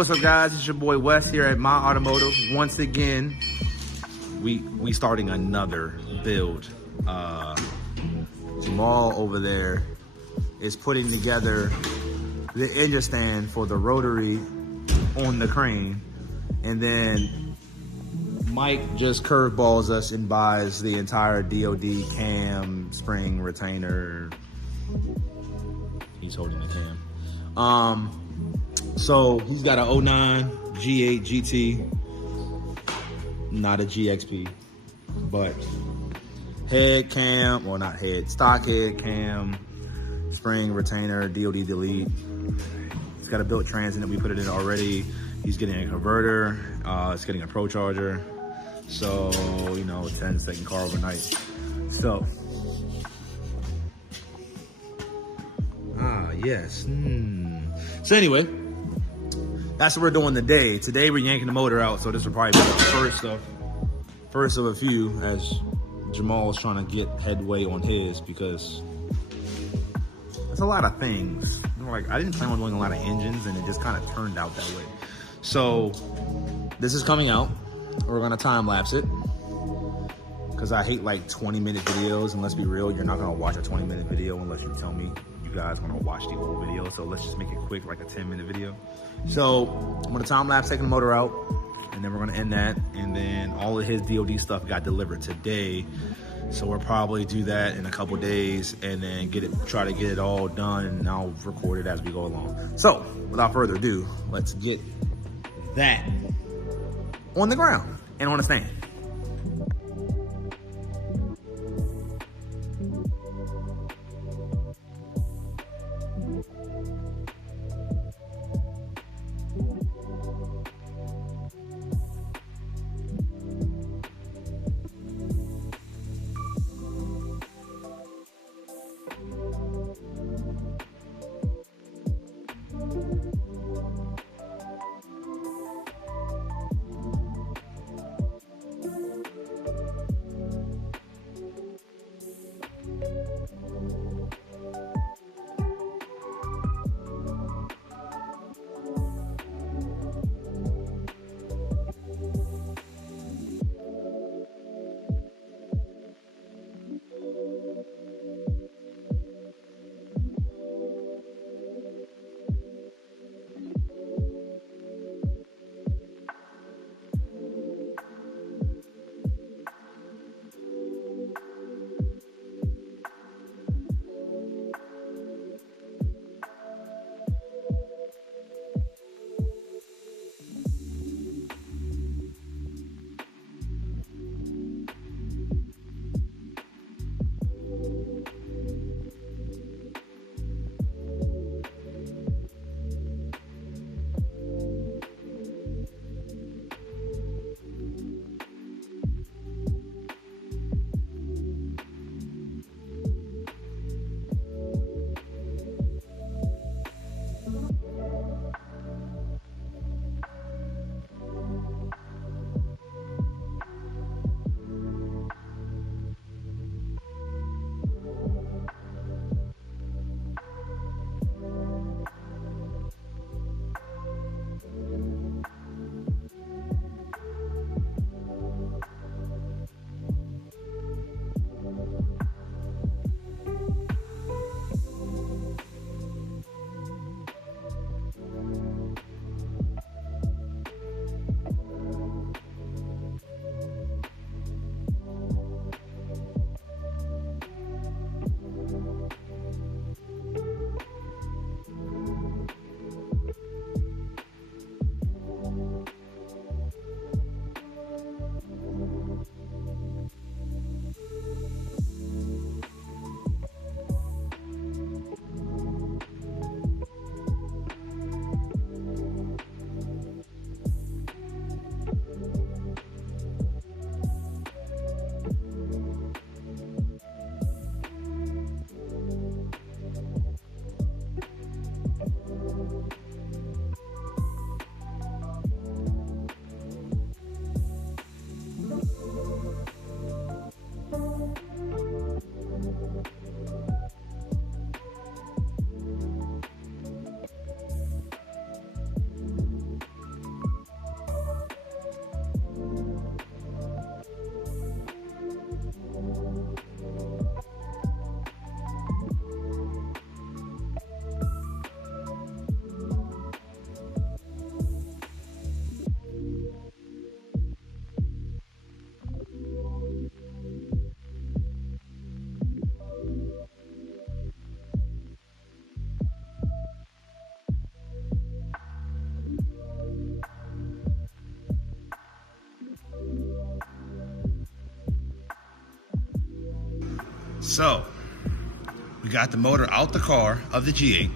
What's up, guys? It's your boy Wes here at My Automotive. Once again, we starting another build. Jamal over there is putting together the engine stand for the rotary on the crane, and then Mike just curveballs us and buys the entire DOD cam, spring, retainer. He's holding the cam. So he's got a 09 G8 GT, not a GXP, but head cam, or not head, stock head cam, spring, retainer, DOD delete. He's got a built trans in it. We put it in already. He's getting a converter. It's getting a pro charger. So, you know, 10-second car overnight. So, yes. So anyway, that's what we're doing today. Today we're yanking the motor out. So this will probably be the first of a few, as Jamal is trying to get headway on his, because there's a lot of things. Like, I didn't plan on doing a lot of engines, and it just kind of turned out that way. So this is coming out. We're gonna time lapse it, because I hate like 20-minute videos, and let's be real, you're not gonna watch a 20-minute video unless you tell me you guys want to watch the whole video. So let's just make it quick, like a 10-minute video. So I'm gonna time lapse taking the motor out, and then we're gonna end that, and then all of his DOD stuff got delivered today, so we'll probably do that in a couple days, and then try to get it all done, and I'll record it as we go along. So without further ado, let's get that on the ground and on the stand. So we got the motor out the car of the G8,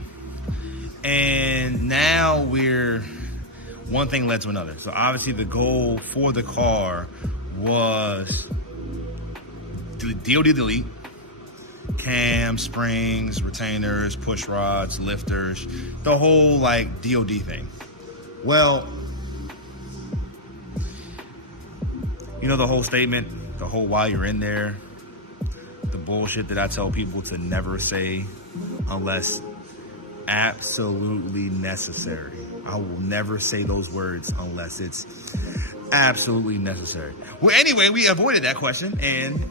and now one thing led to another. So obviously the goal for the car was DOD delete, cam, springs, retainers, push rods, lifters, the whole like DOD thing. Well, you know the whole statement, the whole while you're in there, the bullshit that I tell people to never say unless absolutely necessary. I will never say those words unless it's absolutely necessary. Well, anyway, we avoided that question, and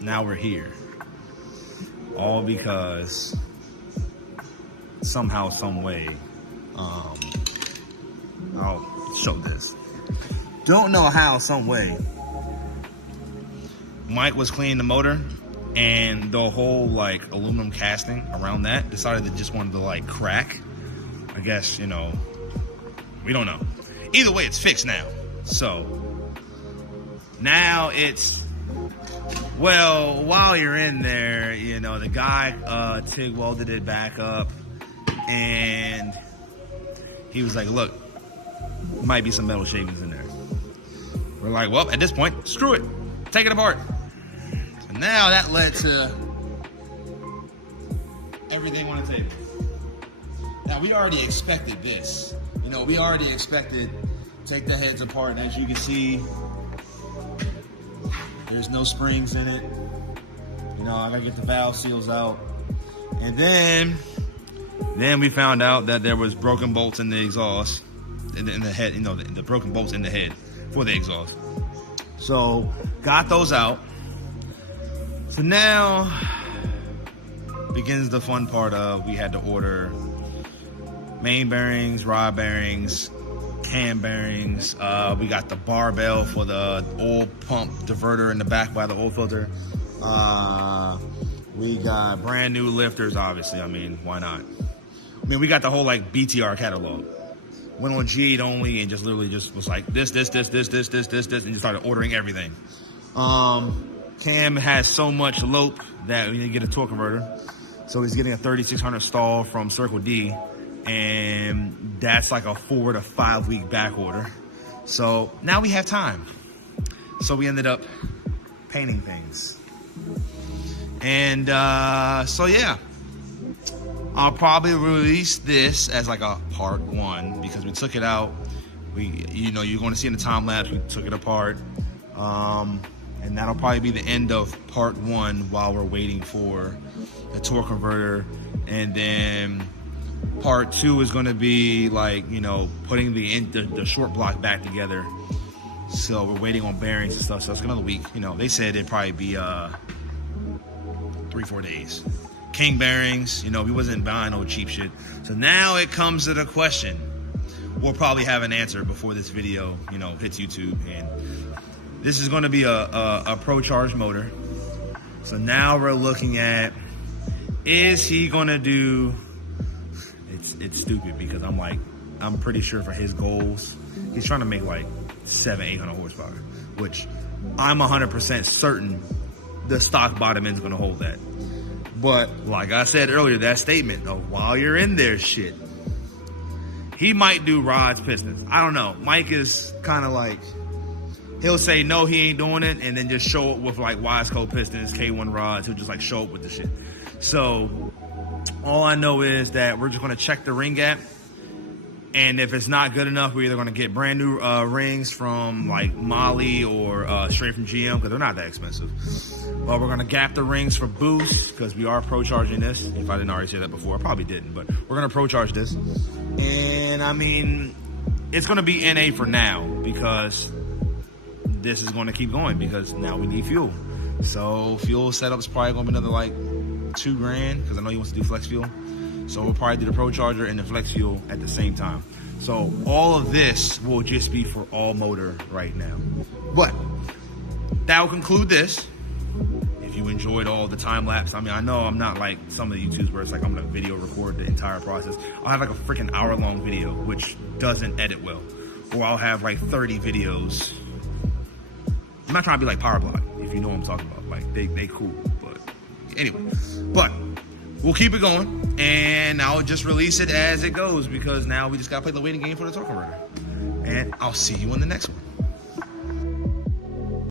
now we're here. All because somehow, some way, I'll show this. Don't know how, some way, Mike was cleaning the motor, and the whole like aluminum casting around that decided to just wanted to like crack. I guess, you know, we don't know. Either way, it's fixed now. So now it's, well, while you're in there, you know, the guy TIG welded it back up, and he was like, look, might be some metal shavings in there. We're like, well, at this point, screw it, take it apart. So now that led to everything on the table. Now, we already expected this. You know, we already expected take the heads apart. As you can see, there's no springs in it. You know, I gotta get the valve seals out. And then we found out that there was broken bolts in the exhaust, in the head, you know, the broken bolts in the head for the exhaust. So got those out. So now begins the fun part of we had to order main bearings, rod bearings, cam bearings. We got the barbell for the oil pump diverter in the back by the oil filter. We got brand new lifters, obviously. I mean, why not? I mean, we got the whole like BTR catalog. Went on G8 only and just literally just was like this, and just started ordering everything. Cam has so much lope that we need to get a torque converter. So he's getting a 3600 stall from Circle D, and that's like a 4 to 5 week back order. So now we have time. So we ended up painting things. And so yeah, I'll probably release this as like a part 1 because we took it out. You know, you're going to see in the time lapse, we took it apart. And that'll probably be the end of part 1 while we're waiting for the torque converter. And then part 2 is going to be like, you know, putting the short block back together. So we're waiting on bearings and stuff. So it's another week. You know, they said it'd probably be 3-4 days. King bearings, you know, we wasn't buying no cheap shit. So now it comes to the question. We'll probably have an answer before this video, you know, hits YouTube. And this is going to be a Pro Charge motor. So now we're looking at, is he going to do, it's stupid because I'm pretty sure for his goals, he's trying to make like 700-800 horsepower, which I'm 100% certain the stock bottom end is going to hold that. But like I said earlier, that statement of while you're in there shit, he might do rods, pistons. I don't know. Mike is kind of like, he'll say no, he ain't doing it, and then just show up with like Wise Code pistons, K1 rods. He'll just like show up with the shit. So all I know is that we're just going to check the ring gap. And if it's not good enough, we're either going to get brand new rings from like Molly or straight from GM because they're not that expensive. But we're going to gap the rings for boost because we are pro charging this. If I didn't already say that before, I probably didn't, but we're going to pro charge this. And I mean, it's going to be NA for now because this is going to keep going because now we need fuel. So fuel setup is probably going to be another like $2,000 because I know he wants to do flex fuel. So we'll probably do the Pro Charger and the Flex Fuel at the same time. So all of this will just be for all motor right now. But that will conclude this. If you enjoyed all the time lapse, I mean, I know I'm not like some of the YouTubes where it's like I'm gonna video record the entire process. I'll have like a freaking hour-long video, which doesn't edit well. Or I'll have like 30 videos I'm not trying to be like Power Block, if you know what I'm talking about. Like, they cool. But anyway. But we'll keep it going. And I'll just release it as it goes because now we just got to play the waiting game for the torque converter. And I'll see you in the next one.